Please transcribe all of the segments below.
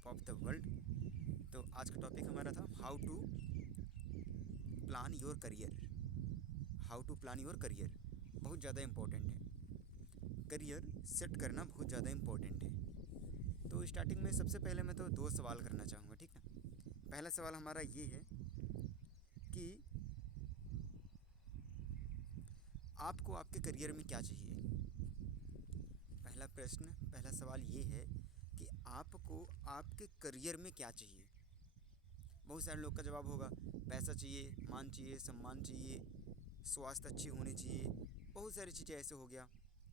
Top of the world. तो आज का टॉपिक हमारा था how to plan your career. How to plan your career बहुत ज़्यादा इम्पोर्टेंट है। करियर सेट करना बहुत ज़्यादा इम्पोर्टेंट है। तो स्टार्टिंग में सबसे पहले मैं तो दो सवाल करना चाहूँगा, ठीक है। पहला सवाल हमारा ये है कि आपको आपके करियर में क्या चाहिए। पहला सवाल ये है कि आपको आपके करियर में क्या चाहिए। बहुत सारे लोग का जवाब होगा पैसा चाहिए, मान चाहिए, सम्मान चाहिए, स्वास्थ्य अच्छी होनी चाहिए, बहुत सारी चीज़ें ऐसे हो गया,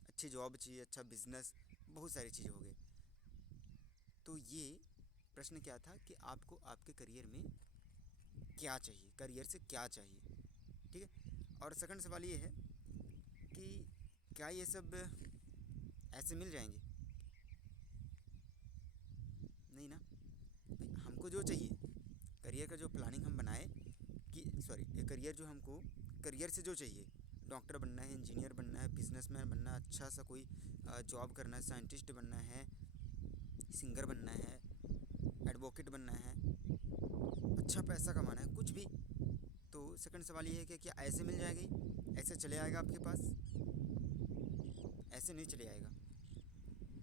अच्छी जॉब चाहिए, अच्छा बिजनेस, बहुत सारी चीज़ें हो गई। तो ये प्रश्न क्या था कि आपको आपके करियर में क्या चाहिए, करियर से क्या चाहिए, ठीक है। और सेकंड सवाल ये है कि क्या ये सब ऐसे मिल जाएंगे? नहीं ना भाई, हमको जो चाहिए करियर का जो प्लानिंग हम बनाए कि सॉरी करियर जो हमको करियर से जो चाहिए, डॉक्टर बनना है, इंजीनियर बनना है, बिजनेसमैन बनना है, अच्छा सा कोई जॉब करना है, साइंटिस्ट बनना है, सिंगर बनना है, एडवोकेट बनना है, अच्छा पैसा कमाना है, कुछ भी। तो सेकंड सवाल ये है कि क्या ऐसे मिल जाएगा, ऐसे चले आएगा आपके पास? ऐसे नहीं चले आएगा।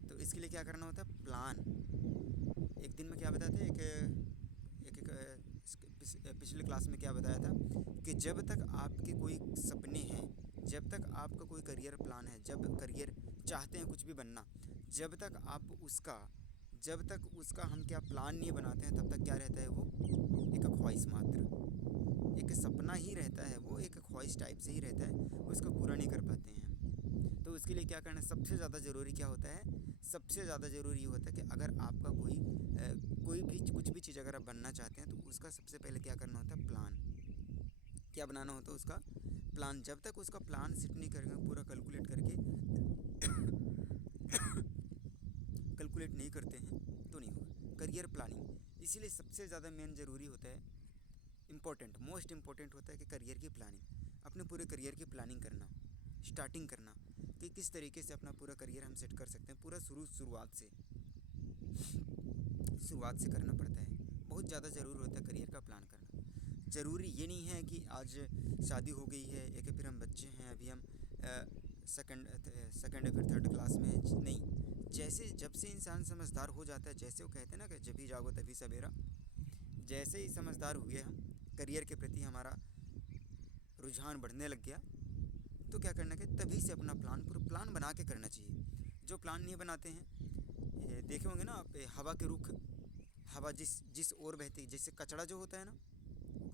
तो इसके लिए क्या करना होता है, प्लान। एक दिन में क्या बताया था, पिछले क्लास में क्या बताया था कि जब तक आपके कोई सपने हैं, जब तक आपका कोई करियर प्लान है, जब करियर चाहते हैं कुछ भी बनना, जब तक आप उसका जब तक उसका हम क्या प्लान नहीं बनाते हैं, तब तक क्या रहता है, वो एक ख्वाहिश मात्र, एक सपना ही रहता है, वो एक ख्वाहिश टाइप से ही रहता है, उसको पूरा नहीं कर पाते हैं हम। तो उसके लिए क्या करना है, सबसे ज़्यादा ज़रूरी क्या होता है, सबसे ज़्यादा ज़रूरी ये होता है कि अगर आपका कोई भी कुछ भी चीज़ अगर आप बनना चाहते हैं तो उसका सबसे पहले क्या करना होता है, प्लान। क्या बनाना होता है, उसका प्लान। जब तक उसका प्लान सेट नहीं करेंगे, पूरा कैलकुलेट करके कैलकुलेट नहीं करते हैं तो नहीं होगा करियर प्लानिंग। इसीलिए सबसे ज़्यादा मेन ज़रूरी होता है, इम्पोर्टेंट, मोस्ट इम्पोर्टेंट होता है कि करियर की प्लानिंग, अपने पूरे करियर की प्लानिंग करना, स्टार्टिंग करना कि किस तरीके से अपना पूरा करियर हम सेट कर सकते हैं। पूरा शुरुआत से करना पड़ता है। बहुत ज़्यादा ज़रूरी होता है करियर का प्लान करना। ज़रूरी ये नहीं है कि आज शादी हो गई है या कि फिर हम बच्चे हैं, अभी हम सेकंड या फिर थर्ड क्लास में हैं, नहीं। जैसे जब से इंसान समझदार हो जाता है, जैसे वो कहते हैं ना कि जब भी जागो तभी सवेरा, जैसे ही समझदार हुए हम, करियर के प्रति हमारा रुझान बढ़ने लग गया, तो क्या करना है, तभी से अपना पूरा प्लान बना के करना चाहिए। जो प्लान नहीं बनाते हैं, ये देखे होंगे ना आप, हवा के रुख, हवा जिस जिस ओर बहती है, जैसे कचड़ा जो होता है ना,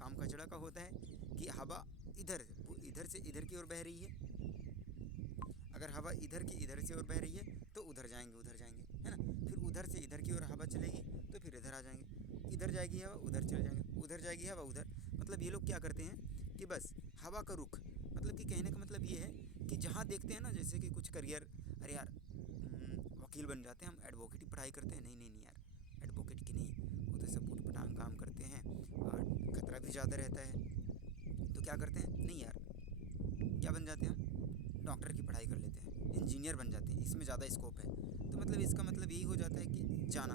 काम कचड़ा का होता है कि हवा इधर इधर से इधर की ओर बह रही है। अगर हवा इधर से ओर बह रही है तो उधर जाएंगे, है ना। फिर उधर से इधर की ओर हवा चलेगी तो फिर इधर आ जाएंगे, इधर जाएगी हवा उधर चले जाएंगे, उधर जाएगी हवा उधर। मतलब ये लोग क्या करते हैं कि बस हवा का रुख, मतलब कि कहने का मतलब ये है कि जहाँ देखते हैं ना, जैसे कि कुछ करियर, अरे यार वकील बन जाते हैं, हम एडवोकेट की पढ़ाई करते हैं, नहीं नहीं नहीं यार, एडवोकेट की नहीं, वो तो सब उठ पटांग काम करते हैं और खतरा भी ज़्यादा रहता है। तो क्या करते हैं, नहीं यार, क्या बन जाते हैं हम, डॉक्टर की पढ़ाई कर लेते हैं, इंजीनियर बन जाते हैं, इसमें ज़्यादा स्कोप है। तो मतलब इसका मतलब यही हो जाता है कि जाना,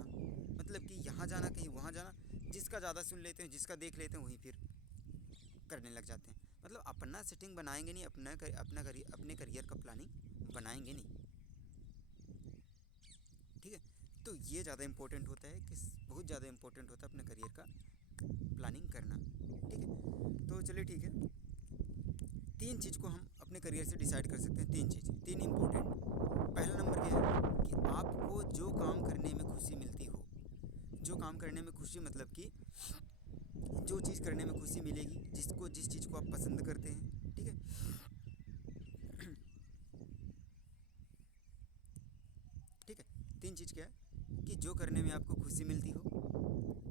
मतलब कि यहाँ जाना कहीं वहाँ जाना, जिसका ज़्यादा सुन लेते हैं, जिसका देख लेते हैं, वहीं फिर करने लग जाते हैं। मतलब अपना सेटिंग बनाएंगे नहीं, अपने करियर का प्लानिंग बनाएंगे नहीं, ठीक है। तो ये ज़्यादा इम्पोर्टेंट होता है कि बहुत ज़्यादा इम्पोर्टेंट होता है अपने करियर का प्लानिंग करना, ठीक है। तो चलिए ठीक है, तीन चीज़ को हम अपने करियर से डिसाइड कर सकते हैं, तीन चीज़, तीन इम्पोर्टेंट। पहला नंबर क्या है कि आपको जो काम करने में खुशी मिलती हो, जो काम करने में खुशी, मतलब कि जो चीज़ करने में खुशी मिलेगी, जिस चीज़ को आप पसंद करते हैं, ठीक है। ठीक है, तीन चीज़ क्या है कि जो करने में आपको खुशी मिलती हो,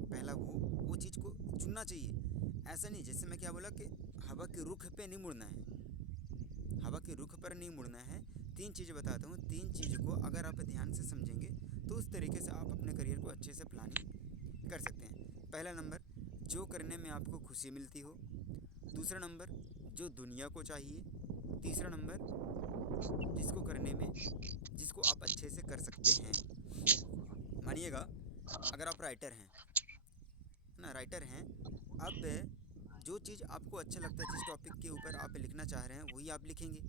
पहला वो चीज़ को चुनना चाहिए। ऐसा नहीं, जैसे मैं क्या बोला कि हवा के रुख पे नहीं मुड़ना है, हवा के रुख पर नहीं मुड़ना है। तीन चीज़ें बताता हूँ, तीन चीज़ को अगर आप ध्यान से समझेंगे तो उस तरीके से आप अपने करियर को अच्छे से प्लानिंग कर सकते हैं। पहला नंबर, जो करने में आपको खुशी मिलती हो। दूसरा नंबर, जो दुनिया को चाहिए। तीसरा नंबर, जिसको आप अच्छे से कर सकते हैं। मानिएगा, अगर आप राइटर हैं, है ना, राइटर हैं, अब जो चीज़ आपको अच्छा लगता है, जिस टॉपिक के ऊपर आप लिखना चाह रहे हैं वही आप लिखेंगे,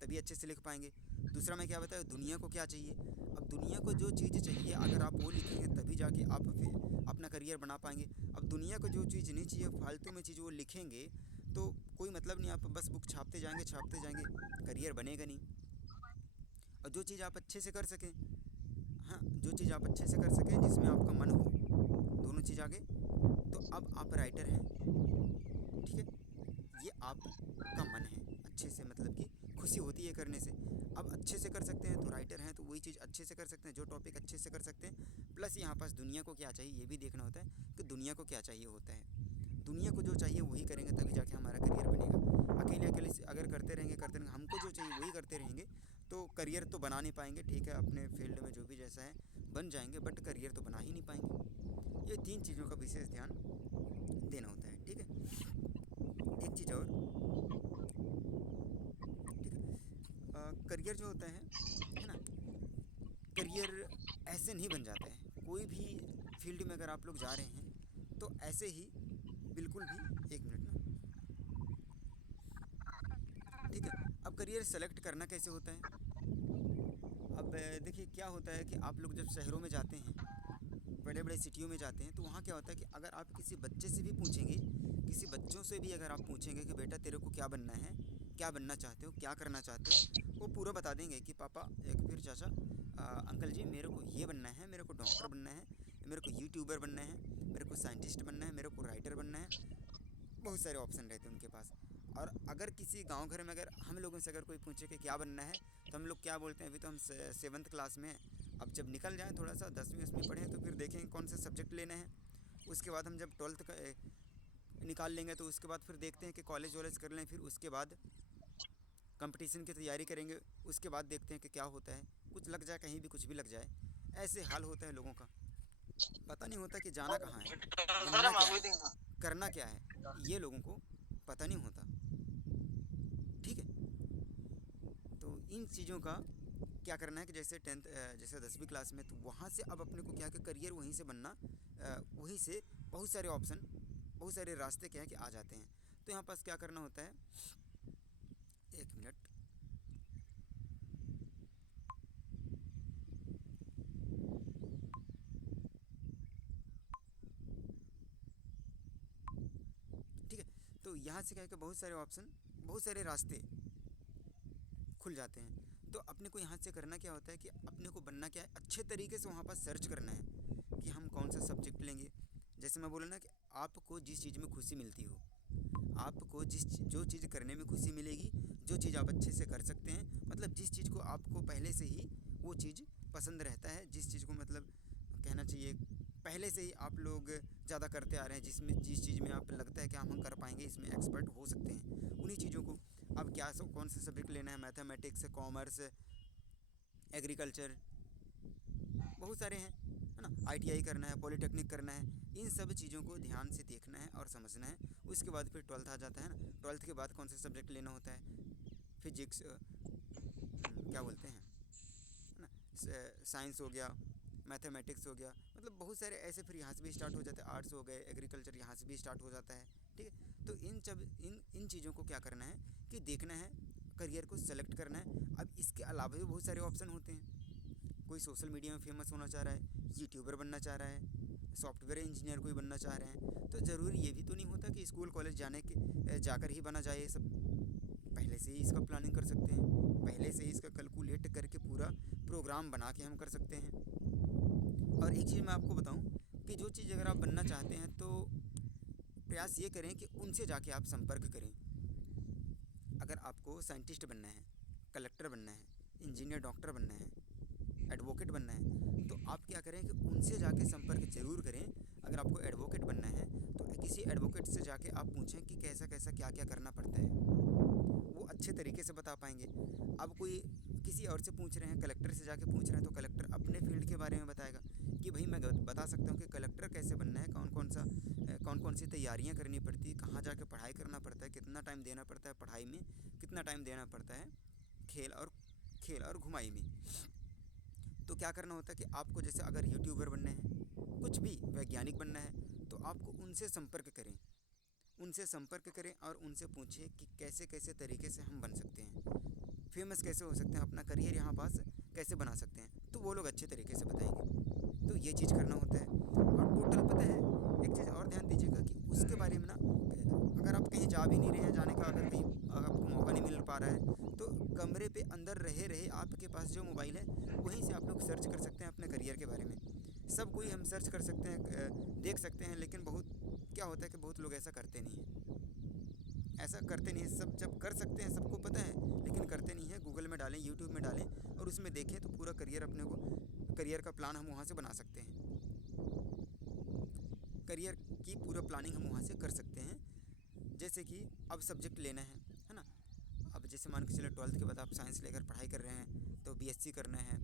तभी अच्छे से लिख पाएंगे। दूसरा मैं क्या बताया, दुनिया को क्या चाहिए। अब दुनिया को जो चीज़ चाहिए अगर आप वो लिखेंगे तभी जाके आप फिर अपना करियर बना पाएंगे। अब दुनिया को जो चीज़ नहीं चाहिए, फालतू में चीज़ वो लिखेंगे तो कोई मतलब नहीं, आप बस बुक छापते जाएंगे, करियर बनेगा नहीं। और जो चीज़ आप अच्छे से कर सकें, हाँ, जो चीज़ आप अच्छे से कर सकें, जिसमें आपका मन हो, दोनों चीज़ आगे। तो अब आप राइटर हैं, ठीक है, ये आपका मन है, अच्छे से मतलब कि खुशी होती है करने से। अब अच्छे से कर सकते हैं तो राइटर हैं तो वही चीज़ अच्छे से कर सकते हैं, जो टॉपिक अच्छे से कर सकते हैं। प्लस यहाँ पास दुनिया को क्या चाहिए ये भी देखना होता है कि दुनिया को क्या चाहिए होता है। दुनिया को जो चाहिए वही करेंगे तभी जाके हमारा करियर बनेगा। अकेले अकेले से अगर करते रहेंगे, हमको जो चाहिए वही करते रहेंगे तो करियर तो बना नहीं पाएंगे। ठीक है, अपने फील्ड में जो भी जैसा है बन जाएंगे, बट करियर तो बना ही नहीं पाएंगे। ये तीन चीज़ों का विशेष ध्यान देना होता है, ठीक है। एक चीज़ और, ठीक है, करियर जो होता है ना, करियर ऐसे नहीं बन जाता है। कोई भी फील्ड में अगर आप लोग जा रहे हैं तो ऐसे ही बिल्कुल भी, एक मिनट ना, ठीक है। अब करियर सेलेक्ट करना कैसे होता है। अब देखिए क्या होता है कि आप लोग जब शहरों में जाते हैं, बड़े बड़े सिटियों में जाते हैं, तो वहाँ क्या होता है कि अगर आप किसी बच्चे से भी पूछेंगे, किसी बच्चों से भी अगर आप पूछेंगे कि बेटा तेरे को क्या बनना है, क्या बनना चाहते हो, क्या करना चाहते हो, वो पूरा बता देंगे कि पापा, एक फिर चाचा, अंकल जी मेरे को ये बनना है, मेरे को डॉक्टर बनना है, मेरे को यूट्यूबर बनना है, मेरे को साइंटिस्ट बनना है, मेरे को राइटर बनना है। बहुत सारे ऑप्शन रहते हैं उनके पास। और अगर किसी गांव घर में अगर हम लोगों से अगर कोई पूछे कि क्या बनना है, तो हम लोग क्या बोलते हैं, अभी तो हम सेवन्थ क्लास में हैं। अब जब निकल जाएँ थोड़ा सा, 10वीं पढ़ें, तो फिर देखेंगे कौन से सब्जेक्ट लेने हैं। उसके बाद हम जब ट्वेल्थ का निकाल लेंगे तो उसके बाद फिर देखते हैं कि कॉलेज वॉलेज कर लें, फिर उसके बाद कंपटीशन की तैयारी करेंगे। उसके बाद देखते हैं कि क्या होता है, कुछ लग जाए, कहीं भी कुछ भी लग जाए। ऐसे हाल होता है लोगों का, पता नहीं होता कि जाना कहाँ है, बनना क्या है, करना क्या है, ये लोगों को पता नहीं होता, ठीक है। तो इन चीज़ों का क्या करना है कि जैसे जैसे 10वीं क्लास में, तो वहाँ से अब अपने को क्या है कि करियर वहीं से बनना, वहीं से बहुत सारे ऑप्शन, बहुत सारे रास्ते क्या है कि आ जाते हैं। तो यहाँ पास क्या करना होता है, एक मिनट, ठीक है। तो यहाँ से क्या है कि बहुत सारे ऑप्शन, बहुत सारे रास्ते खुल जाते हैं। तो अपने को यहाँ से करना क्या होता है कि अपने को बनना क्या है, अच्छे तरीके से वहाँ पर सर्च करना है कि हम कौन सा सब्जेक्ट लेंगे। जैसे मैं बोला ना कि आपको जिस चीज़ में खुशी मिलती हो, आपको जो चीज़ करने में खुशी मिलेगी, जो चीज़ आप अच्छे से कर सकते हैं, मतलब जिस चीज़ को आपको पहले से ही वो चीज़ पसंद रहता है, जिस चीज़ को मतलब कहना चाहिए पहले से ही आप लोग ज़्यादा करते आ रहे हैं, जिस चीज़ में आप लगता है कि हम कर पाएंगे, इसमें एक्सपर्ट हो सकते हैं, उन्हीं चीज़ों को। अब क्या कौन सा सब्जेक्ट लेना है, मैथमेटिक्स, कॉमर्स, एग्रीकल्चर, बहुत सारे हैं, है ना, आईटीआई करना है, पॉलिटेक्निक करना है। इन सब चीज़ों को ध्यान से देखना है और समझना है। उसके बाद फिर ट्वेल्थ आ जाता है ना, ट्वेल्थ के बाद कौन सा सब्जेक्ट लेना होता है, फिजिक्स, क्या बोलते हैं, है ना, साइंस हो गया, मैथमेटिक्स हो गया, मतलब बहुत सारे ऐसे फिर यहाँ से भी स्टार्ट हो जाते हैं, आर्ट्स हो गए, एग्रीकल्चर यहाँ से भी स्टार्ट हो जाता है, ठीक है। तो इन चीज़ों को क्या करना है कि देखना है, करियर को सेलेक्ट करना है। अब इसके अलावा भी बहुत सारे ऑप्शन होते हैं। कोई सोशल मीडिया में फेमस होना चाह रहा है, यूट्यूबर बनना चाह रहा है, सॉफ्टवेयर इंजीनियर कोई बनना चाह रहे हैं, तो ज़रूरी ये भी तो नहीं होता कि स्कूल कॉलेज जाकर ही बना जाए ये सब। पहले से ही इसका प्लानिंग कर सकते हैं, पहले से ही इसका कैलकुलेट करके पूरा प्रोग्राम बना के हम कर सकते हैं। और एक चीज़ मैं आपको बताऊं कि जो चीज़ अगर आप बनना चाहते हैं तो प्रयास ये करें कि उनसे जाके आप संपर्क करें। अगर आपको साइंटिस्ट बनना है, कलेक्टर बनना है, इंजीनियर डॉक्टर बनना है, एडवोकेट बनना है, तो आप क्या करें कि उनसे जाके संपर्क ज़रूर करें। अगर आपको एडवोकेट बनना है तो किसी एडवोकेट से जाके आप पूछें कि कैसा कैसा क्या क्या करना पड़ता है, वो अच्छे तरीके से बता पाएंगे। अब कोई किसी और से पूछ रहे हैं, कलेक्टर से जाके पूछ रहे हैं, तो कलेक्टर अपने फील्ड के बारे में बताएगा कि भाई मैं बता सकता हूँ कि कलेक्टर कैसे बनना है, कौन कौन सी तैयारियाँ करनी पड़ती है, कहाँ जाके पढ़ाई करना पड़ता है, कितना टाइम देना पड़ता है पढ़ाई में, कितना टाइम देना पड़ता है खेल और घुमाई में। तो क्या करना होता है कि आपको जैसे अगर यूट्यूबर बनना है कुछ भी वैज्ञानिक बनना है तो आपको उनसे संपर्क करें, उनसे संपर्क करें और उनसे पूछें कि कैसे कैसे तरीके से हम बन सकते हैं, फेमस कैसे हो सकते हैं, अपना करियर यहाँ पास कैसे बना सकते हैं, तो वो लोग अच्छे तरीके से बताएंगे। तो ये चीज़ करना होता है। और टोटल पता है, एक चीज़ और ध्यान दीजिएगा कि उसके बारे में ना, अगर आप कहीं जा भी नहीं रहे हैं, जाने का अगर कहीं अगर आपको मौका नहीं मिल पा रहा है, तो कमरे पे अंदर रहे रहे आपके पास जो मोबाइल है वहीं से आप लोग सर्च कर सकते हैं अपने करियर के बारे में। सब कोई हम सर्च कर सकते हैं, देख सकते हैं, लेकिन बहुत क्या होता है कि बहुत लोग ऐसा करते नहीं हैं, ऐसा करते नहीं है। सब जब कर सकते हैं, सबको पता है, लेकिन करते नहीं है। गूगल में डालें, यूट्यूब में डालें और उसमें देखें तो पूरा करियर अपने को, करियर का प्लान हम वहाँ से बना सकते हैं, करियर की पूरा प्लानिंग हम वहाँ से कर सकते हैं। जैसे कि अब सब्जेक्ट लेना है ना। अब जैसे मान के चले 12th के बाद आप साइंस लेकर पढ़ाई कर रहे हैं तो बीएससी करना है,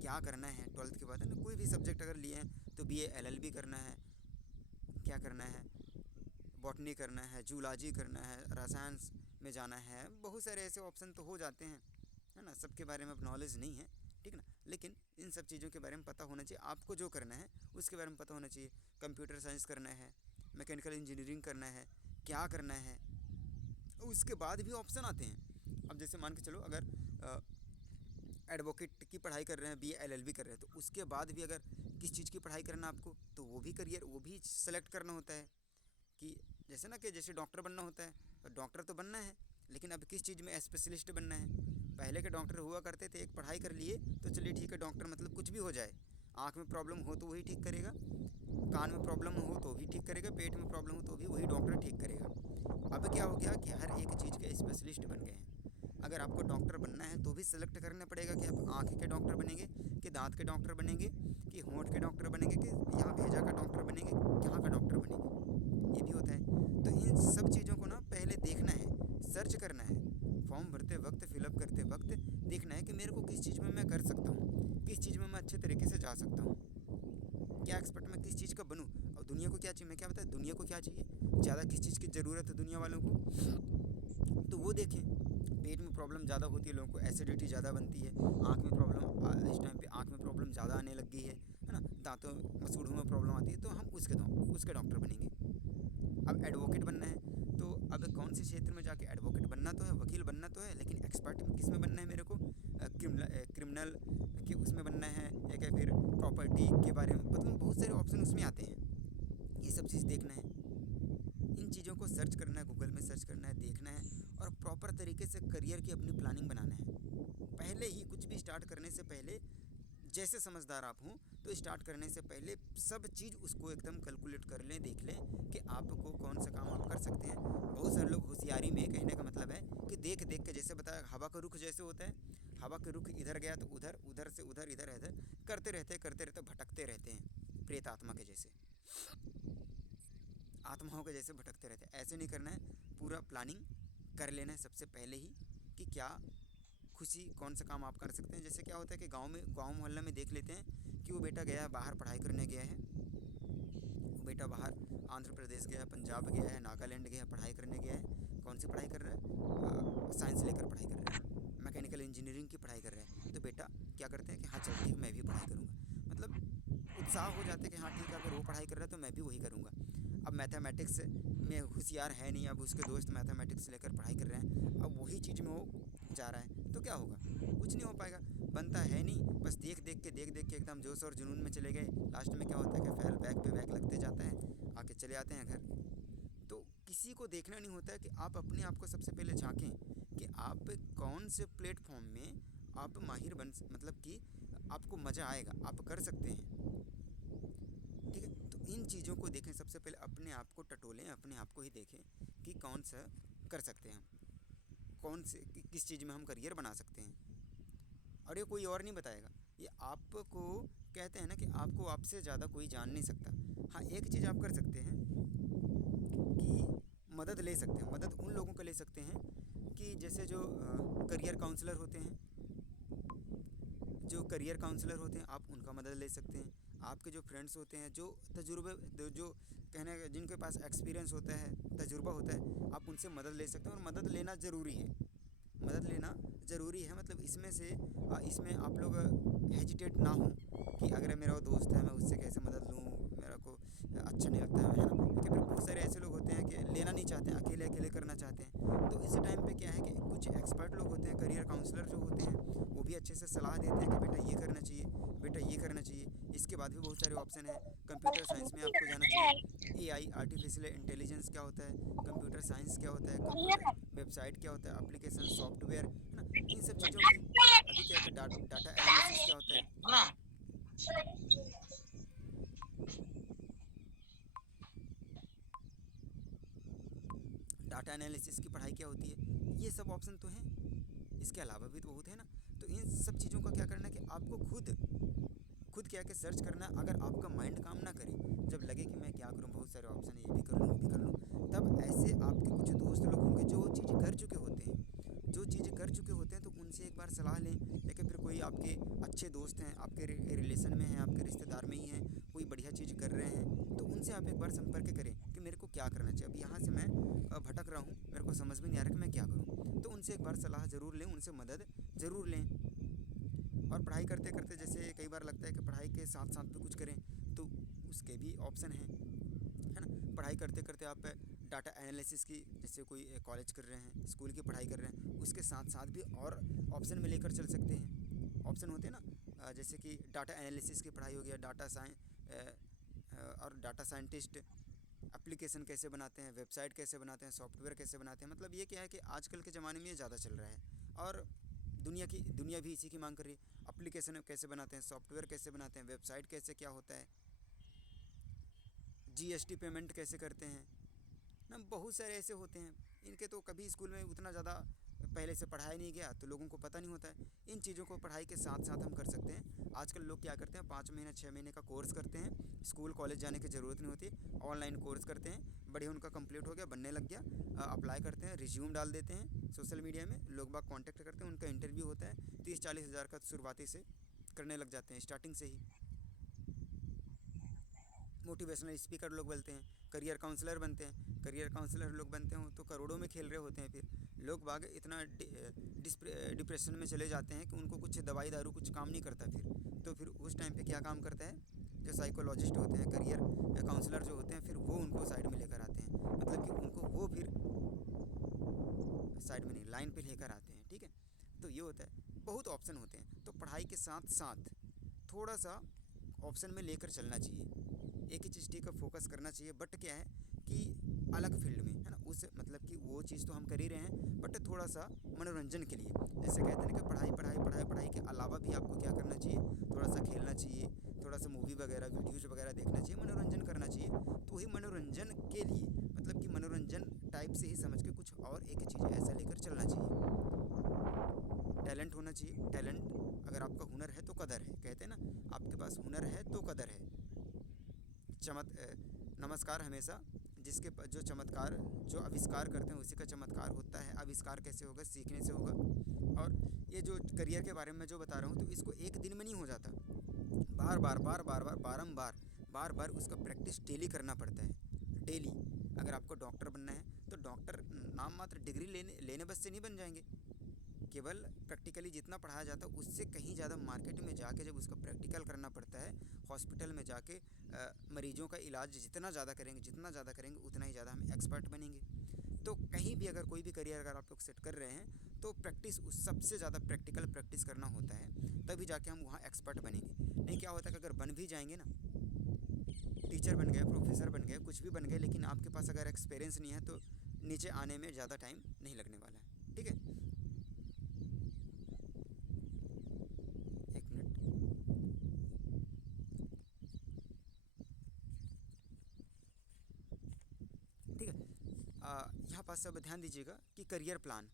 क्या करना है 12th के बाद, है ना। कोई भी सब्जेक्ट अगर लिए हैं तो बीए एलएलबी करना है, क्या करना है, बॉटनी करना है, जूलॉजी करना है, रसायन में जाना है, बहुत सारे ऐसे ऑप्शन तो हो जाते हैं, है ना। सबके बारे में अब नॉलेज नहीं है, ठीक ना, लेकिन इन सब चीज़ों के बारे में पता होना चाहिए। आपको जो करना है उसके बारे में पता होना चाहिए। कंप्यूटर साइंस करना है, मैकेनिकल इंजीनियरिंग करना है, क्या करना है, उसके बाद भी ऑप्शन आते हैं। अब जैसे मान के चलो, अगर एडवोकेट की पढ़ाई कर रहे हैं, बीए एलएलबी कर रहे हैं, तो उसके बाद भी अगर किस चीज़ की पढ़ाई करना आपको, तो वो भी करियर, वो भी सेलेक्ट करना होता है। कि जैसे ना, कि जैसे डॉक्टर बनना होता है, तो डॉक्टर तो बनना है, लेकिन अब किस चीज़ में स्पेशलिस्ट बनना है। पहले के डॉक्टर हुआ करते थे, एक पढ़ाई कर लिए तो चलिए ठीक है, डॉक्टर मतलब कुछ भी हो जाए, आँख में प्रॉब्लम हो तो वही ठीक करेगा, कान में प्रॉब्लम हो तो भी ठीक करेगा, पेट में प्रॉब्लम हो तो भी वही डॉक्टर ठीक करेगा। अब क्या हो गया कि हर एक चीज़ के स्पेशलिस्ट बन गए हैं। अगर आपको डॉक्टर बनना है तो भी सेलेक्ट करना पड़ेगा कि आप आँख के डॉक्टर बनेंगे, कि दांत के डॉक्टर बनेंगे, कि होंठ के डॉक्टर बनेंगे, कि यहाँ भेजा का डॉक्टर बनेंगे, कहाँ का डॉक्टर बनेंगे, ये भी होता है। तो इन सब चीज़ों को ना पहले देखना है, सर्च करना है, फॉर्म भरते वक्त, फिलअप करते वक्त देखना है कि मेरे को किस चीज़ में मैं कर सकता हूँ, किस चीज़ में मैं अच्छे तरीके से जा सकता हूँ, क्या एक्सपर्ट मैं किस चीज़ का बनूँ। और दुनिया को क्या चाहिए, मैं क्या बताया, दुनिया को क्या चाहिए, ज़्यादा किस चीज़ की ज़रूरत है दुनिया वालों को, तो वो देखें। पेट में प्रॉब्लम ज़्यादा होती है लोगों को, एसिडिटी ज़्यादा बनती है, आँख में प्रॉब्लम, इस टाइम पे आँख में प्रॉब्लम ज़्यादा आने लग गई है ना, दांतों मसूड़ों में प्रॉब्लम आती है, तो हम उसके डॉक्टर बनेंगे। अब एडवोकेट बनना है तो अब कौन से क्षेत्र में जाके, एडवोकेट बनना तो है, वकील बनना तो है, लेकिन एक्सपर्ट किस में बनना है मेरे को, क्रिमिनल कि उसमें बनना है, या क्या फिर प्रॉपर्टी के बारे में, मतलब बहुत सारे ऑप्शन उसमें आते हैं। ये सब चीज़ देखना है, इन चीज़ों को सर्च करना है, गूगल में सर्च करना है, देखना है, और प्रॉपर तरीके से करियर की अपनी प्लानिंग बनाना है। पहले ही कुछ भी स्टार्ट करने से पहले, जैसे समझदार आप हों तो स्टार्ट करने से पहले सब चीज़ उसको एकदम कैलकुलेट कर लें, देख लें कि आपको कौन सा काम आप कर सकते हैं। बहुत सारे लोग होशियारी में, कहने का मतलब है कि देख देख के, जैसे बताया हवा का रुख जैसे होता है, हवा का रुख इधर गया तो उधर, उधर से उधर, इधर इधर करते रहते भटकते रहते हैं, प्रेत आत्मा के जैसे, आत्माओं के जैसे भटकते रहते हैं। ऐसे नहीं करना है, पूरा प्लानिंग कर लेना है सबसे पहले ही कि क्या खुशी, कौन सा काम आप कर सकते हैं। जैसे क्या होता है कि गांव मोहल्ला में देख लेते हैं कि वो बेटा गया है बाहर, पढ़ाई करने गया है, वो बेटा बाहर आंध्र प्रदेश गया है, पंजाब गया है, नागालैंड गया है, पढ़ाई करने गया है। कौन सी पढ़ाई कर रहा है, साइंस लेकर पढ़ाई कर रहा है, मैकेनिकल इंजीनियरिंग की पढ़ाई कर रहा है। तो बेटा क्या करते हैं कि हाँ चल ठीक, मैं भी पढ़ाई करूँगा, मतलब उत्साह हो जाते हैं कि हाँ ठीक है, अगर वो पढ़ाई कर रहा है तो मैं भी वही करूँगा। अब मैथमेटिक्स में होशियार है नहीं, अब उसके दोस्त मैथमेटिक्स लेकर पढ़ाई कर रहे हैं, अब वही चीज़ में वो जा रहा है, तो क्या होगा, कुछ नहीं हो पाएगा, बनता है नहीं। बस देख देख के एकदम जोश और जुनून में चले गए, लास्ट में क्या होता है कि फेल, बैक पे बैक लगते जाता है, आके चले आते हैं घर। तो किसी को देखना नहीं होता है कि आप अपने आप को सबसे पहले झांकें कि आप कौन से प्लेटफॉर्म में आप माहिर मतलब कि आपको मज़ा आएगा, आप कर सकते हैं, ठीक है। तो इन चीज़ों को देखें, सबसे पहले अपने आप को टटोलें, अपने आप को ही देखें कि कौन सा कर सकते हैं हम, कौन से किस चीज़ में हम करियर बना सकते हैं। और ये कोई और नहीं बताएगा, ये आपको, कहते हैं ना कि आपको आपसे ज़्यादा कोई जान नहीं सकता। हाँ, एक चीज़ आप कर सकते हैं कि मदद ले सकते हैं, मदद उन लोगों को ले सकते हैं कि जैसे जो करियर काउंसलर होते हैं, जो करियर काउंसलर होते हैं आप उनका मदद ले सकते हैं। आपके जो फ्रेंड्स होते हैं, जो तजुर्बे, जो कहने, जिनके पास एक्सपीरियंस होता है, तजुर्बा होता है, आप उनसे मदद ले सकते हैं। और मदद लेना ज़रूरी है, मदद लेना ज़रूरी है, मतलब इसमें से इसमें आप लोग हेजिटेट ना हो कि अगर मेरा वो दोस्त है मैं उससे कैसे मदद लूँ, देते हैं कि बेटा ये करना चाहिए, बेटा ये करना चाहिए। इसके बाद भी बहुत सारे ऑप्शन हैं। कंप्यूटर साइंस में आपको जाना चाहिए, एआई आर्टिफिशियल इंटेलिजेंस क्या होता है, कंप्यूटर साइंस क्या होता है, कंप्यूटर वेबसाइट क्या होता है, एप्लीकेशन सॉफ्टवेयर है ना, इन सब चीज़ों की। अभी क्या है कि डाटा एनालिसिस क्या होता है, डाटा एनालिसिस की पढ़ाई क्या होती है, ये सब ऑप्शन तो हैं। इसके अलावा भी तो बहुत है ना। तो इन सब चीज़ों का क्या करना है कि आपको खुद क्या कि सर्च करना। अगर आपका माइंड काम ना करे, जब लगे कि मैं क्या करूं, बहुत सारे ऑप्शन है, ये भी कर लूं वो भी कर लूं, तब ऐसे आपके कुछ दोस्त लोग होंगे जो वो चीज़ कर चुके होते हैं। जो चीज़ कर चुके होते हैं तो उनसे एक बार सलाह लें, या कि फिर कोई आपके अच्छे दोस्त हैं, आपके रिलेशन में हैं, आपके रिश्तेदार में ही हैं, कोई बढ़िया चीज़ कर रहे हैं, तो उनसे आप एक बार संपर्क करें कि मेरे को क्या करना चाहिए। अब यहाँ से मैं भटक रहा हूँ, मेरे को समझ में नहीं आ रहा कि मैं क्या करूँ, तो उनसे एक बार सलाह ज़रूर लें, उनसे मदद ज़रूर लें। और पढ़ाई करते करते जैसे कई बार लगता है कि पढ़ाई के साथ साथ भी कुछ करें, तो उसके भी ऑप्शन हैं, है ना। पढ़ाई करते करते आप डाटा एनालिसिस की, जैसे कोई कॉलेज कर रहे हैं, स्कूल की पढ़ाई कर रहे हैं, उसके साथ साथ भी और ऑप्शन में लेकर चल सकते हैं। ऑप्शन होते हैं ना, जैसे कि डाटा एनालिसिस की पढ़ाई हो गया, और डाटा साइंटिस्ट, एप्लीकेशन कैसे बनाते हैं, वेबसाइट कैसे बनाते हैं, सॉफ्टवेयर कैसे बनाते हैं। मतलब ये क्या है कि आजकल के ज़माने में ये ज़्यादा चल रहा है, और दुनिया भी इसी की मांग कर रही है। एप्लीकेशन कैसे बनाते हैं, सॉफ्टवेयर कैसे बनाते हैं, वेबसाइट कैसे क्या होता है, जीएसटी पेमेंट कैसे करते हैं ना, बहुत सारे ऐसे होते हैं। इनके तो कभी स्कूल में उतना ज़्यादा पहले से पढ़ाया नहीं गया, तो लोगों को पता नहीं होता है। इन चीज़ों को पढ़ाई के साथ साथ हम कर सकते हैं। आजकल लोग क्या करते हैं, 5 महीने 6 महीने का कोर्स करते हैं, स्कूल कॉलेज जाने की ज़रूरत नहीं होती, ऑनलाइन कोर्स करते हैं, बढ़िया उनका कंप्लीट हो गया, बनने लग गया, अप्लाई करते हैं, रिज्यूम डाल देते हैं सोशल मीडिया में, लोग बाग कॉन्टैक्ट करते हैं, उनका इंटरव्यू होता है, 30-40 हज़ार का शुरुआती से करने लग जाते हैं, स्टार्टिंग से ही। मोटिवेशनल स्पीकर लोग बनते हैं, करियर काउंसलर बनते हैं, करियर काउंसलर लोग बनते हैं तो करोड़ों में खेल रहे होते हैं। फिर लोग बाग इतना डिप्रेशन में चले जाते हैं कि उनको कुछ दवाई दारू कुछ काम नहीं करता। फिर उस टाइम पे क्या काम करता है, जो साइकोलॉजिस्ट होते हैं, करियर काउंसलर जो होते हैं, फिर वो उनको साइड में लेकर आते हैं, मतलब कि उनको वो फिर साइड में नहीं, लाइन पे लेकर आते हैं। ठीक है, तो ये होता है, बहुत ऑप्शन होते हैं। तो पढ़ाई के साथ साथ थोड़ा सा ऑप्शन में लेकर चलना चाहिए, एक ही चीज़ का फोकस करना चाहिए। बट क्या है कि अलग फील्ड में, है ना, उस मतलब कि वो चीज़ तो हम कर ही रहे हैं, बट थोड़ा सा मनोरंजन के लिए, जैसे कहते हैं कि पढ़ाई पढ़ाई पढ़ाई पढ़ाई के अलावा भी आपको क्या करना चाहिए, थोड़ा सा खेलना चाहिए, थोड़ा सा मूवी वगैरह वीडियोज़ वगैरह देखना चाहिए, मनोरंजन करना चाहिए। तो वही मनोरंजन के लिए, मतलब कि मनोरंजन टाइप से ही समझ के कुछ और एक चीज़ ऐसा लेकर चलना चाहिए। टैलेंट होना चाहिए, टैलेंट, अगर आपका हुनर है तो कदर है, कहते हैं ना, आपके पास हुनर है तो कदर है। नमस्कार हमेशा जो चमत्कार, जो आविष्कार करते हैं उसी का चमत्कार होता है। आविष्कार कैसे होगा, सीखने से होगा। और ये जो करियर के बारे में जो बता रहा हूँ, तो इसको एक दिन में नहीं हो जाता, बार बार बार बार बार बारम्बार बार बार उसका प्रैक्टिस डेली करना पड़ता है, डेली। अगर आपको डॉक्टर बनना है तो डॉक्टर नाम मात्र डिग्री लेने लेने बस से नहीं बन जाएंगे। केवल प्रैक्टिकली जितना पढ़ाया जाता है उससे कहीं ज़्यादा मार्केट में जाके जब उसका प्रैक्टिकल करना पड़ता है, हॉस्पिटल में जाके मरीजों का इलाज जितना ज़्यादा करेंगे उतना ही ज़्यादा हम एक्सपर्ट बनेंगे। तो कहीं भी अगर कोई भी करियर अगर आप लोग सेट कर रहे हैं तो प्रैक्टिस, उस सबसे ज़्यादा प्रैक्टिकल प्रैक्टिस करना होता है, तभी जाके हम वहाँ एक्सपर्ट बनेंगे। नहीं क्या होता है कि अगर बन भी जाएंगे ना, टीचर बन गए, प्रोफेसर बन गए, कुछ भी बन गए, लेकिन आपके पास अगर एक्सपीरियंस नहीं है तो नीचे आने में ज़्यादा टाइम नहीं लगने वाला है। ठीक है, एक मिनट। ठीक है, यहाँ पास सब ध्यान दीजिएगा कि करियर प्लान,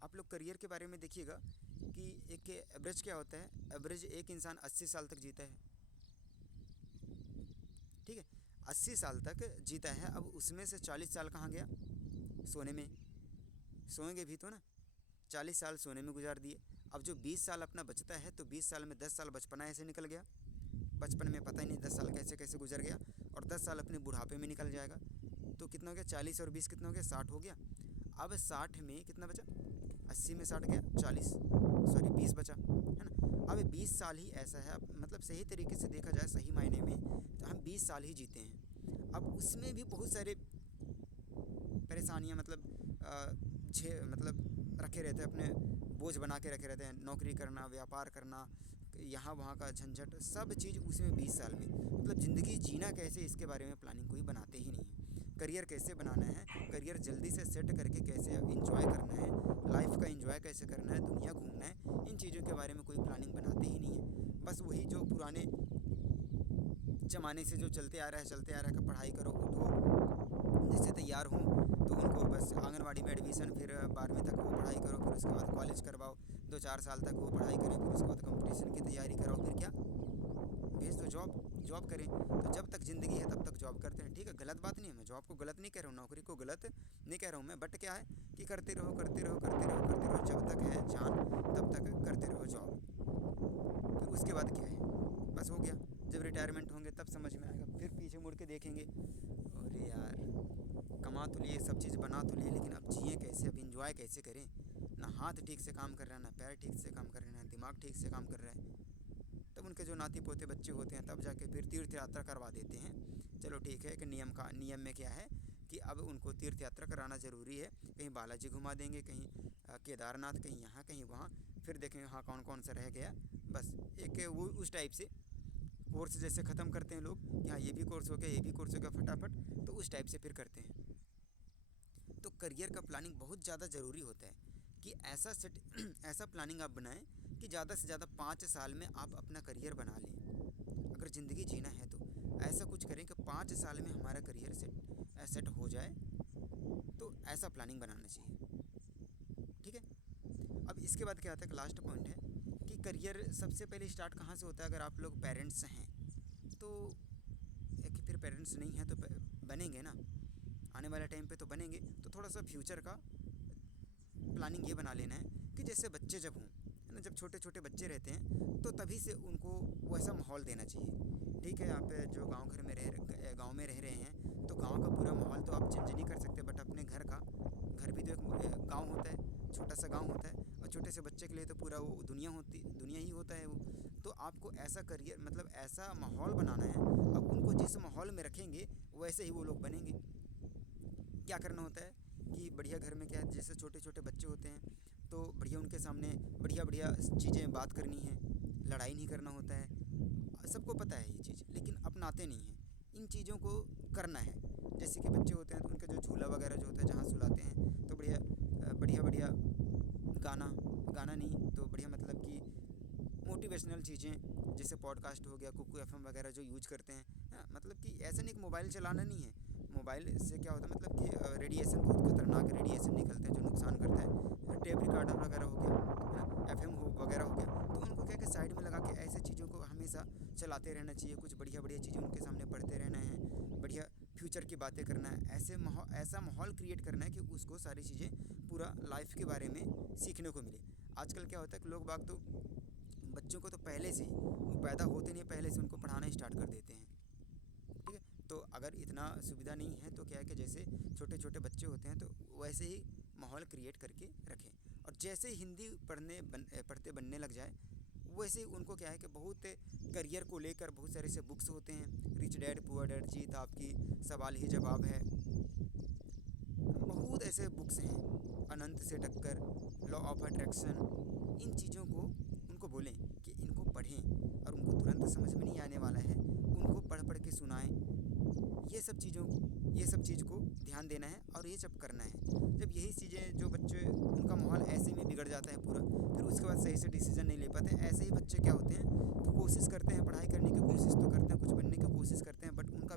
आप लोग करियर के बारे में देखिएगा कि एक एवरेज क्या होता है। एवरेज एक इंसान 80 साल तक जीता है। ठीक है, 80 साल तक जीता है। अब उसमें से 40 साल कहाँ गया, सोने में, सोएंगे भी तो ना, 40 साल सोने में गुजार दिए। अब जो 20 साल अपना बचता है, तो 20 साल में 10 साल बचपना ऐसे निकल गया, बचपन में पता ही नहीं 10 साल कैसे कैसे गुजर गया, और 10 साल अपने बुढ़ापे में निकल जाएगा। तो कितना हो गया, 40 और 20 कितना हो गया, 60 हो गया। अब 60 में कितना बचा, 80 में 60 गया, 20 बचा, है ना। अब 20 साल ही ऐसा है, अब मतलब सही तरीके से देखा जाए, सही मायने में तो हम 20 साल ही जीते हैं। अब उसमें भी बहुत सारे परेशानियां, मतलब रखे रहते हैं, अपने बोझ बना के रखे रहते हैं, नौकरी करना, व्यापार करना, यहाँ वहाँ का झंझट, सब चीज़ उसमें 20 साल में। मतलब ज़िंदगी जीना कैसे, इसके बारे में प्लानिंग कोई बनाते ही नहीं है। करियर कैसे बनाना है, करियर जल्दी से सेट करके कैसे इंजॉय करना है, लाइफ का इंजॉय कैसे करना है, दुनिया घूमना है, इन चीज़ों के बारे में कोई प्लानिंग बनाते ही नहीं है। बस वही जो पुराने ज़माने से जो चलते आ रहा है, चलते आ रहा है कि पढ़ाई करो, उठो, जैसे तैयार हूँ तो उनको बस आंगनवाड़ी में एडमिशन, फिर 12वीं तक वो पढ़ाई करो, फिर उसके बाद कॉलेज करवाओ, 2-4 साल तक वो पढ़ाई करें, फिर उसके बाद कंपटीशन की तैयारी कराओ, फिर क्या भेज दो जॉब, जॉब करें। तो जब तक ज़िंदगी है तब तक जॉब करते हैं, ठीक है, गलत बात नहीं है, मैं जॉब को गलत नहीं कह रहा हूँ, नौकरी को गलत नहीं कह रहा हूँ मैं, बट क्या है कि करते रहो करते रहो करते रहो करते रहो, जब तक है जान तब तक करते रहो जॉब। फिर उसके बाद क्या है, बस हो गया, जब रिटायरमेंट होंगे तब समझ में आएगा, फिर पीछे मुड़ के देखेंगे, अरे यार कमा तो लिए, सब चीज़ बना तो लिए, लेकिन अब जिए कैसे, अब इंजॉय कैसे करें, ना हाथ ठीक से काम कर रहा है, ना पैर ठीक से काम कर रहे हैं, ना दिमाग ठीक से काम कर रहा है। तब उनके जो नाती पोते बच्चे होते हैं तब जाके फिर तीर्थ यात्रा करवा देते हैं। चलो ठीक है कि नियम में क्या है कि अब उनको तीर्थ यात्रा कराना ज़रूरी है, कहीं बालाजी घुमा देंगे, कहीं केदारनाथ, कहीं यहाँ कहीं वहाँ, फिर देखेंगे हाँ कौन कौन सा रह गया। बस एक वो उस टाइप से कोर्स जैसे ख़त्म करते हैं लोग कि हाँ ये भी कोर्स हो गया, ये भी कोर्स हो गया फटाफट, तो उस टाइप से फिर करते हैं। तो करियर का प्लानिंग बहुत ज़्यादा ज़रूरी होता है कि ऐसा सेट ऐसा प्लानिंग आप बनाएं कि ज़्यादा से ज़्यादा 5 साल में आप अपना करियर बना लें। अगर ज़िंदगी जीना है तो ऐसा कुछ करें कि 5 साल में हमारा करियर सेट हो जाए, तो ऐसा प्लानिंग बनाना चाहिए, ठीक है। अब इसके बाद क्या आता है, लास्ट पॉइंट है कि करियर सबसे पहले स्टार्ट कहाँ से होता है। अगर आप लोग पेरेंट्स हैं तो एक, फिर पेरेंट्स नहीं हैं तो बनेंगे ना, आने वाले टाइम पे तो बनेंगे, तो थोड़ा सा फ्यूचर का प्लानिंग ये बना लेना है कि जैसे बच्चे जब हों, है ना, जब छोटे छोटे बच्चे रहते हैं तो तभी से उनको वैसा माहौल देना चाहिए। ठीक है, आप जो गांव में रह रहे हैं तो गांव का पूरा माहौल तो आप चेंज नहीं कर सकते, बट अपने घर भी तो एक गांव होता है, छोटा सा गांव होता है, और छोटे से बच्चे के लिए तो पूरा वो दुनिया ही होता है वो। तो आपको ऐसा करियर मतलब ऐसा माहौल बनाना है, अब उनको जिस माहौल में रखेंगे वैसे ही वो लोग बनेंगे। क्या करना होता है कि बढ़िया घर में क्या है, जैसे छोटे छोटे बच्चे होते हैं तो बढ़िया उनके सामने बढ़िया बढ़िया चीज़ें बात करनी है, लड़ाई नहीं करना होता है, सबको पता है ये चीज़, लेकिन अपनाते नहीं हैं। इन चीज़ों को करना है। जैसे कि बच्चे होते हैं तो उनका जो झूला वगैरह जो होता है जहाँ सुलाते हैं तो बढ़िया बढ़िया बढ़िया गाना गाना नहीं तो बढ़िया मतलब कि मोटिवेशनल चीज़ें, जैसे पॉडकास्ट हो गया, कुकू एफएम वगैरह जो यूज करते हैं, हाँ, मतलब कि ऐसा नहीं कि मोबाइल चलाना नहीं है। मोबाइल से क्या होता है मतलब कि रेडिएशन, बहुत खतरनाक रेडिएशन निकलते हैं जो नुकसान करता है। टेप रिकॉर्डर वगैरह हो गया, है ना, एफएम हो वगैरह हो गया, तो उनको क्या कि साइड में लगा के ऐसे चीज़ों को हमेशा चलाते रहना चाहिए। कुछ बढ़िया बढ़िया चीज़ें उनके सामने पढ़ते रहना है, बढ़िया फ्यूचर की बातें करना है, ऐसा माहौल क्रिएट करना है कि उसको सारी चीज़ें पूरा लाइफ के बारे में सीखने को मिले। आजकल क्या होता है कि लोग बाग तो बच्चों को तो पहले से ही, वो पैदा होते नहीं पहले से उनको पढ़ाना स्टार्ट कर देते हैं, ठीक है। तो अगर इतना सुविधा नहीं है तो क्या है कि जैसे छोटे छोटे बच्चे होते हैं तो वैसे ही माहौल क्रिएट करके रखें, और जैसे ही हिंदी पढ़ते बनने लग जाए वैसे ही उनको क्या है कि बहुत करियर को लेकर बहुत सारे से बुक्स होते हैं, रिच डैड पुअर डैड, जीत आपकी, सवाल ही जवाब है, बहुत ऐसे बुक्स हैं, अनंत से टक्कर, लॉ ऑफ अट्रैक्शन। इन चीज़ों को उनको बोलें कि इनको पढ़ें, और उनको तुरंत समझ में नहीं आने वाला है, उनको पढ़ पढ़ के सुनाएं। ये सब चीज़ को ध्यान देना है और ये सब करना है। जब यही चीज़ें जो बच्चे, उनका माहौल ऐसे में बिगड़ जाता है पूरा, फिर उसके बाद सही से डिसीजन नहीं ले पाते। ऐसे ही बच्चे क्या होते हैं कि कोशिश करते हैं, पढ़ाई करने की कोशिश तो करते हैं, कुछ बनने की कोशिश करते हैं, बट उनका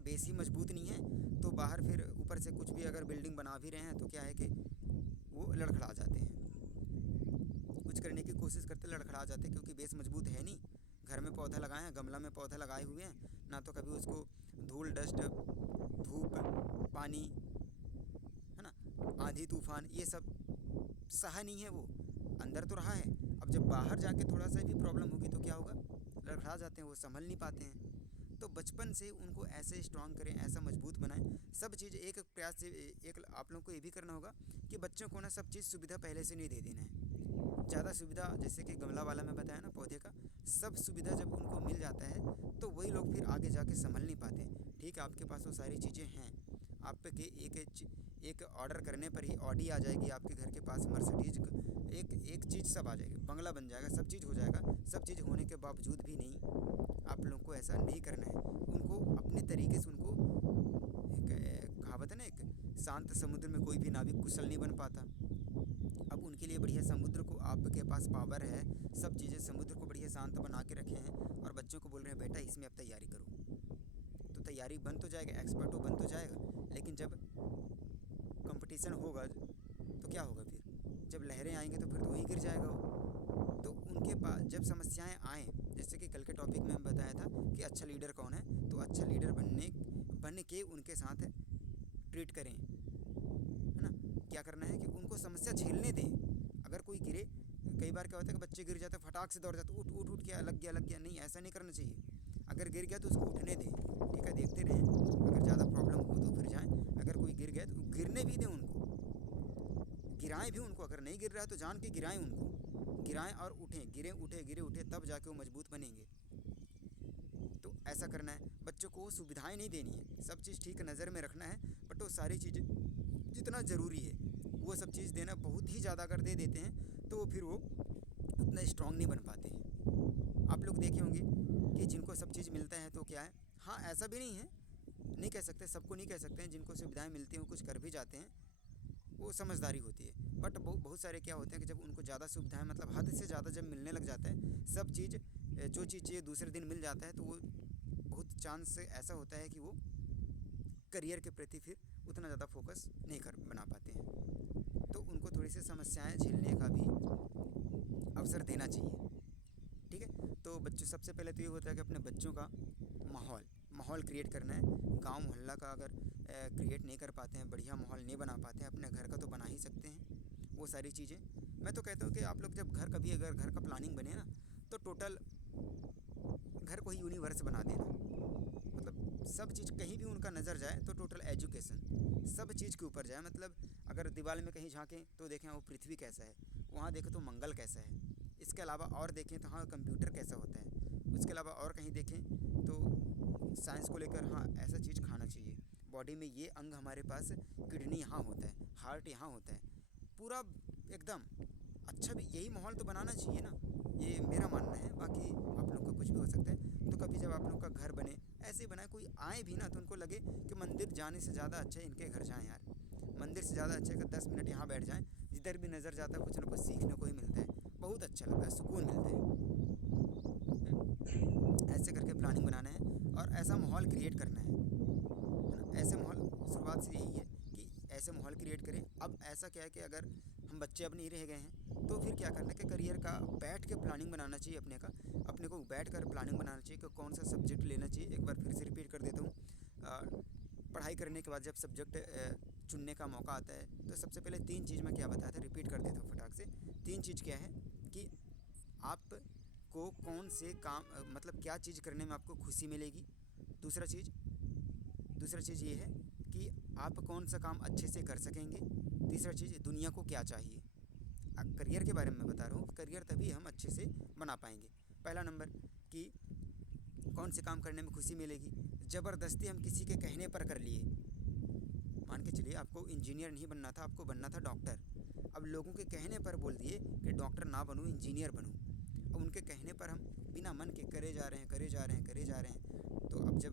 बेस ही मजबूत नहीं है, तो बाहर फिर ऊपर से कुछ भी अगर बिल्डिंग बना भी रहे हैं तो क्या है कि वो लड़खड़ा जाते हैं, कुछ करने की कोशिश करते लड़खड़ा जाते हैं, क्योंकि बेस मजबूत है नहीं। घर में पौधा लगाए हैं, गमला में पौधा लगाए हुए हैं, ना तो कभी उसको धूल डस्ट धूप पानी, है ना, आंधी तूफान ये सब सहा नहीं है, वो अंदर तो रहा है। अब जब बाहर जाके थोड़ा सा भी प्रॉब्लम होगी तो क्या होगा, लड़खड़ा जाते हैं, वो संभल नहीं पाते हैं। तो बचपन से उनको ऐसे स्ट्रांग करें, ऐसा मजबूत बनाएं। सब चीज़ एक प्रयास से, एक आप लोग को ये भी करना होगा कि बच्चों को ना सब चीज़ सुविधा पहले से नहीं दे देना है। ज़्यादा सुविधा, जैसे कि गमला वाला मैं बताया ना पौधे का, सब सुविधा जब उनको मिल जाता है तो वही लोग फिर आगे जाके संभल नहीं पाते। ठीक है, आपके पास वो सारी चीज़ें हैं, आप पे एक ऑर्डर करने पर ही ऑडी आ जाएगी आपके घर के पास, मर्सिडीज, एक एक चीज़ सब आ जाएगी, बंगला बन जाएगा, सब चीज़ हो जाएगा। सब चीज़ होने के बावजूद भी नहीं, आप लोगों को ऐसा नहीं करना है। उनको अपने तरीके से उनको एक कहावत है ना, एक शांत समुद्र में कोई भी नाविक कुशल नहीं बन पाता। अब उनके लिए बढ़िया समुद्र को, आपके पास पावर है, सब चीज़ें, समुद्र को बढ़िया शांत बना के रखे हैं और बच्चों को बोल रहे हैं बेटा इसमें अब तैयारी करो। तो तैयारी बन तो जाएगा, एक्सपर्ट हो बन तो जाएगा, लेकिन जब कंपटीशन होगा तो क्या होगा फिर? जब लहरें आएंगे तो फिर तो वहीं गिर जाएगा वो। तो उनके पास जब समस्याएं आएँ, जैसे कि कल के टॉपिक में हम बताया था कि अच्छा लीडर कौन है, तो अच्छा लीडर बन के उनके साथ ट्रीट करें, है ना। क्या करना है कि उनको समस्या झेलने दें। अगर कोई गिरे, कई बार क्या होता है कि बच्चे गिर जाते हैं, फटाक से दौड़ जाते, उठ उठ उठ क्या लग गया, नहीं, ऐसा नहीं करना चाहिए। अगर गिर गया तो उसको उठने दें, ठीक है, देखते रहें, अगर ज़्यादा प्रॉब्लम हो तो फिर जाएं। अगर कोई गिर गया तो गिरने भी दें उनको, गिराएं भी उनको, अगर नहीं गिर रहा है तो जान के गिराएं उनको, गिराएं और उठें, गिरे उठे तब जाके वो मजबूत बनेंगे। तो ऐसा करना है। बच्चों को सुविधाएं नहीं देनी है, सब चीज़ ठीक नज़र में रखना है, बट वो सारी चीज़ें जितना ज़रूरी है वो सब चीज़ देना, बहुत ही ज़्यादा अगर दे देते हैं तो फिर वो उतना स्ट्रांग नहीं बन पाते हैं। आप लोग देखे होंगे कि जिनको सब चीज़ मिलता है तो क्या है, हाँ ऐसा भी नहीं है, नहीं कह सकते, सबको नहीं कह सकते हैं, जिनको सुविधाएं मिलती हैं वो कुछ कर भी जाते हैं, वो समझदारी होती है। बट बहुत सारे क्या होते हैं कि जब उनको ज़्यादा सुविधाएं, मतलब हद से ज़्यादा जब मिलने लग जाता है सब चीज़, जो चीज़ चाहिए दूसरे दिन मिल जाता है, तो वो बहुत चांस ऐसा होता है कि वो करियर के प्रति फिर उतना ज़्यादा फोकस नहीं कर बना पाते हैं। तो उनको थोड़ी सी समस्याएं झेलने का भी अवसर देना चाहिए, ठीक है। तो बच्चों, सबसे पहले तो ये होता है कि अपने बच्चों का माहौल क्रिएट करना है। गांव मोहल्ला का अगर क्रिएट नहीं कर पाते हैं, बढ़िया माहौल नहीं बना पाते हैं, अपने घर का तो बना ही सकते हैं। वो सारी चीज़ें मैं तो कहता हूँ कि आप लोग जब अगर घर का प्लानिंग बने ना, तो टोटल घर को ही यूनिवर्स बना देना। मतलब सब चीज़ कहीं भी उनका नज़र जाए तो टोटल एजुकेशन सब चीज़ के ऊपर जाए। मतलब अगर दीवार में कहीं झांकें तो देखें वो पृथ्वी कैसा है, वहाँ देखें तो मंगल कैसा है, इसके अलावा और देखें तो हाँ कंप्यूटर कैसा होता है, उसके अलावा और कहीं देखें तो साइंस को लेकर हाँ ऐसा चीज़ खाना चाहिए, बॉडी में ये अंग हमारे पास, किडनी यहाँ होता है, हार्ट यहाँ होता है, पूरा एकदम अच्छा भी यही माहौल तो बनाना चाहिए ना। ये मेरा मानना है, बाकी आप लोग का कुछ भी हो सकता है। तो कभी जब आप लोग का घर बने, ऐसे बनाए, कोई आए भी ना तो उनको लगे कि मंदिर जाने से ज़्यादा अच्छा है इनके घर जाएं यार, मंदिर से ज़्यादा अच्छा है कि 10 मिनट यहाँ बैठ जाएं, जिधर भी नज़र जाता है कुछ ना कुछ सीखने को ही मिलता है, बहुत अच्छा लगता है, सुकून मिलता है। ऐसे करके प्लानिंग बनाना है और ऐसा माहौल क्रिएट करना है ना। ऐसे माहौल शुरुआत से यही है कि ऐसे माहौल क्रिएट करें। अब ऐसा क्या है कि अगर हम बच्चे अब नहीं रह गए हैं तो फिर क्या करना है कि करियर का बैठ के प्लानिंग बनाना चाहिए, अपने को बैठ कर प्लानिंग बनाना चाहिए कि कौन सा सब्जेक्ट लेना चाहिए। एक बार फिर से रिपीट कर देता हूँ, पढ़ाई करने के बाद जब सब्जेक्ट चुनने का मौका आता है तो सबसे पहले 3 चीज़ मैं क्या बताया था, रिपीट कर देता हूँ फटाक से। 3 चीज़ क्या है कि आपको कौन से काम, मतलब क्या चीज़ करने में आपको खुशी मिलेगी। दूसरा चीज़ ये है कि आप कौन सा काम अच्छे से कर सकेंगे। तीसरा चीज़, दुनिया को क्या चाहिए। करियर के बारे में बता रहा हूँ, करियर तभी हम अच्छे से बना पाएंगे। पहला नंबर कि कौन से काम करने में खुशी मिलेगी। ज़बरदस्ती हम किसी के कहने पर कर लिए, मान के चलिए आपको इंजीनियर नहीं बनना था, आपको बनना था डॉक्टर, अब लोगों के कहने पर बोल दिए कि डॉक्टर ना बनूँ, इंजीनियर बनूँ। अब उनके कहने पर हम बिना मन के करे जा रहे हैं। तो अब जब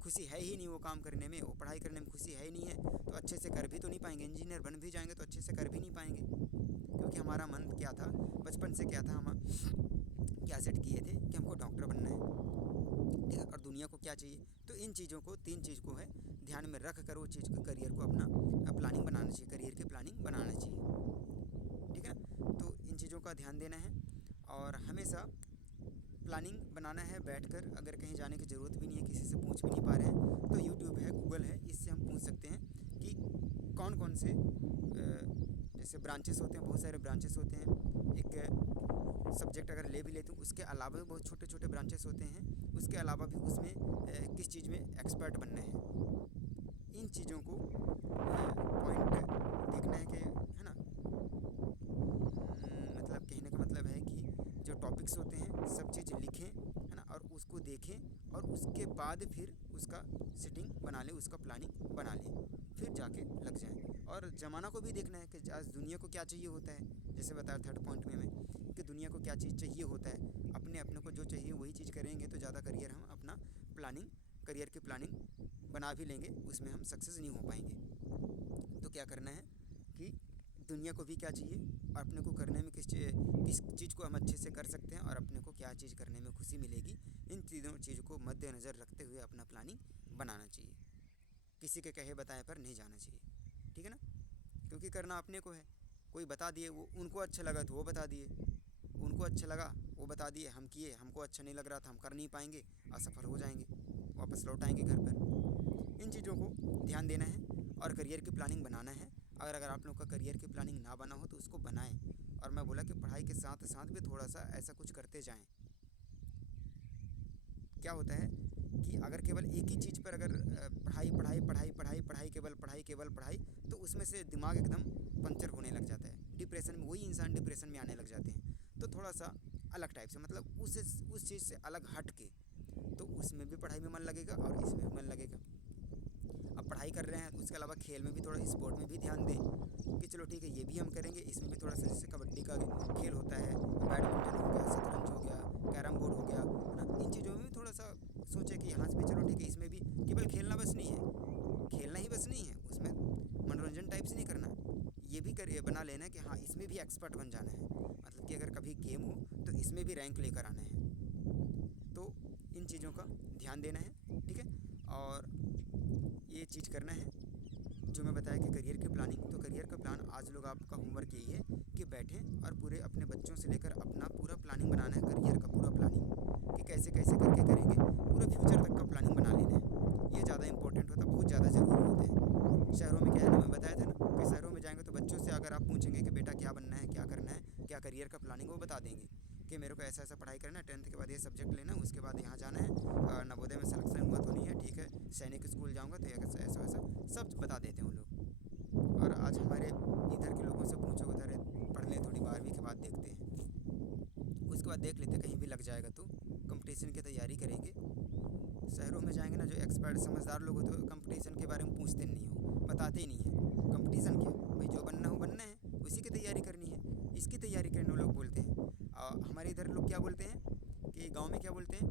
खुशी है ही नहीं वो काम करने में, वो पढ़ाई करने में खुशी है ही नहीं है, तो अच्छे से कर भी तो नहीं पाएंगे। इंजीनियर बन भी जाएंगे तो अच्छे से कर भी नहीं पाएंगे, क्योंकि हमारा मन क्या था, बचपन से क्या था, हम क्या सेट किए थे कि हमको डॉक्टर बनना है, ठीक है, और दुनिया को क्या चाहिए। तो इन चीज़ों को, 3 चीज़ को है ध्यान में रख कर वो चीज़ को, करियर को अपना प्लानिंग बनाना चाहिए, करियर की प्लानिंग बनाना चाहिए, ठीक है ना। तो इन चीज़ों का ध्यान देना है और हमेशा प्लानिंग बनाना है बैठकर। अगर कहीं जाने की ज़रूरत भी नहीं है, किसी से पूछ भी नहीं पा रहे हैं, तो यूट्यूब है, गूगल है, इससे हम पूछ सकते हैं कि कौन कौन से जैसे ब्रांचेस होते हैं, बहुत सारे ब्रांचेस होते हैं। एक सब्जेक्ट अगर ले भी लेते हैं, उसके अलावा भी बहुत छोटे छोटे ब्रांचेस होते हैं, उसके अलावा भी उसमें किस चीज़ में एक्सपर्ट बनना है। इन चीज़ों को पॉइंट देखना है कि, है ना, मतलब कहने का मतलब है कि जो टॉपिक्स होते हैं सब चीज़ लिखें, है ना, और उसको देखें और उसके बाद फिर उसका सेटिंग बना लें, उसका प्लानिंग बना लें, फिर जाके लग जाएं। और ज़माना को भी देखना है कि आज दुनिया को क्या चाहिए होता है, जैसे बताया थर्ड पॉइंट में मैं कि दुनिया को क्या चीज़ चाहिए होता है, अपने अपने को जो चाहिए वही चीज़ करेंगे तो ज़्यादा करियर हम अपना प्लानिंग करियर की प्लानिंग बना भी लेंगे, उसमें हम सक्सेस नहीं हो पाएंगे। तो क्या करना है कि दुनिया को भी क्या चाहिए और अपने को करने में किस चीज़ को हम अच्छे से कर सकते हैं और अपने को क्या चीज़ करने में खुशी मिलेगी, इन तीनों चीज़ों को मद्देनज़र रखते हुए अपना प्लानिंग बनाना चाहिए। किसी के कहे बताए पर नहीं जाना चाहिए, ठीक है ना, क्योंकि करना अपने को है। कोई बता दिए, वो उनको अच्छा लगा तो वो बता दिए, उनको अच्छा लगा वो बता दिए, हम किए, हमको अच्छा नहीं लग रहा था, हम कर नहीं पाएंगे, असफल हो जाएंगे, वापस लौट आएंगे घर पर। इन चीज़ों को ध्यान देना है और करियर की प्लानिंग बनाना है। अगर आप लोग का करियर की प्लानिंग ना बना हो तो उसको बनाएं। और मैं बोला कि पढ़ाई के साथ साथ भी थोड़ा सा ऐसा कुछ करते जाएं। क्या होता है कि अगर केवल एक ही चीज़ पर अगर पढ़ाई पढ़ाई पढ़ाई पढ़ाई पढ़ाई केवल पढ़ाई, तो उसमें से दिमाग एकदम पंचर होने लग जाता है, डिप्रेशन में, वही इंसान डिप्रेशन में आने लग जाते हैं। तो थोड़ा सा अलग टाइप से, मतलब उस चीज़ से अलग हट के, तो उसमें भी पढ़ाई में मन लगेगा और इसमें भी मन लगेगा। अब पढ़ाई कर रहे हैं तो उसके अलावा खेल में भी, थोड़ा स्पोर्ट में भी ध्यान दें कि चलो ठीक है ये भी हम करेंगे, इसमें भी थोड़ा सा, जैसे कबड्डी का खेल होता है, बैडमिंटन हो गया, शतरंज हो गया, कैरम बोर्ड हो गया, है ना, इन चीज़ों में भी थोड़ा सा सोचे कि यहाँ से भी चलो ठीक है, इसमें भी केवल खेलना बस नहीं है, खेलना ही बस नहीं है, उसमें मनोरंजन टाइप से नहीं करना, ये भी कर बना लेना कि हाँ इसमें भी एक्सपर्ट बन जाना है, मतलब कि अगर कभी गेम हो तो इसमें भी रैंक लेकर आना है। तो इन चीज़ों का ध्यान देना है, ठीक है। और ये चीज़ करना है जो मैं बताया कि करियर की प्लानिंग। तो करियर का प्लान आज लोग, आपका होमवर्क यही है कि बैठें और पूरे अपने बच्चों से लेकर अपना पूरा प्लानिंग बनाना है, करियर का पूरा प्लानिंग कि कैसे कैसे करके करेंगे, पूरे फ्यूचर तक का प्लानिंग बना लेना है। ये ज़्यादा इंपॉर्टेंट होता है, बहुत ज़्यादा ज़रूरी होता है। शहरों में क्या है ना, मैं बताया था ना कि शहरों में जाएंगे तो बच्चों से अगर आप पूछेंगे कि बेटा क्या बनना है, क्या करना है, क्या करियर का प्लानिंग, वो बता देंगे कि मेरे को ऐसा ऐसा पढ़ाई करना है, 10th के बाद ये सब्जेक्ट लेना है, उसके बाद यहाँ जाना है, नवोदय में सिलेक्शन हुआ तो नहीं है, ठीक है, सैनिक स्कूल जाऊँगा तो ऐसा ऐसा वैसा सब बता देते हैं वो लोग। और आज हमारे इधर के लोगों से पूछो, उधर पढ़ लें थोड़ी, 12वीं के बाद देखते हैं, उसके बाद देख लेते कहीं भी लग जाएगा तो कंपटीशन की तैयारी करेंगे। शहरों में जाएंगे ना, जो एक्सपर्ट समझदार लोग होते हैं कंपटीशन के बारे में पूछते नहीं हो, बताते ही नहीं है कंपटीशन क्या भाई, जो बनना हो बनना है, उसी की तैयारी करनी है, इसकी तैयारी करने लोग बोलते हैं। हमारे इधर लोग क्या बोलते हैं कि गांव में क्या बोलते हैं,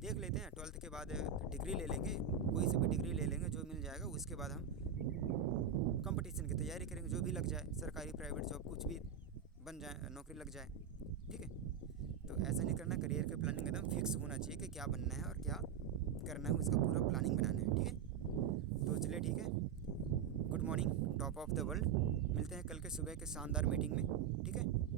देख लेते हैं 12th के बाद डिग्री ले लेंगे, कोई से भी डिग्री ले लेंगे, जो मिल जाएगा उसके बाद हम कंपटीशन की तैयारी करेंगे, जो भी लग जाए, सरकारी प्राइवेट जॉब कुछ भी बन जाए, नौकरी लग जाए, ठीक है। तो ऐसा नहीं करना, करियर की प्लानिंग एकदम फिक्स होना चाहिए कि क्या बनना है और क्या करना है, उसका पूरा प्लानिंग बनाना है, ठीक है। तो चलिए ठीक है, good morning, top of the world, मिलते हैं कल के सुबह के शानदार मीटिंग में, ठीक है।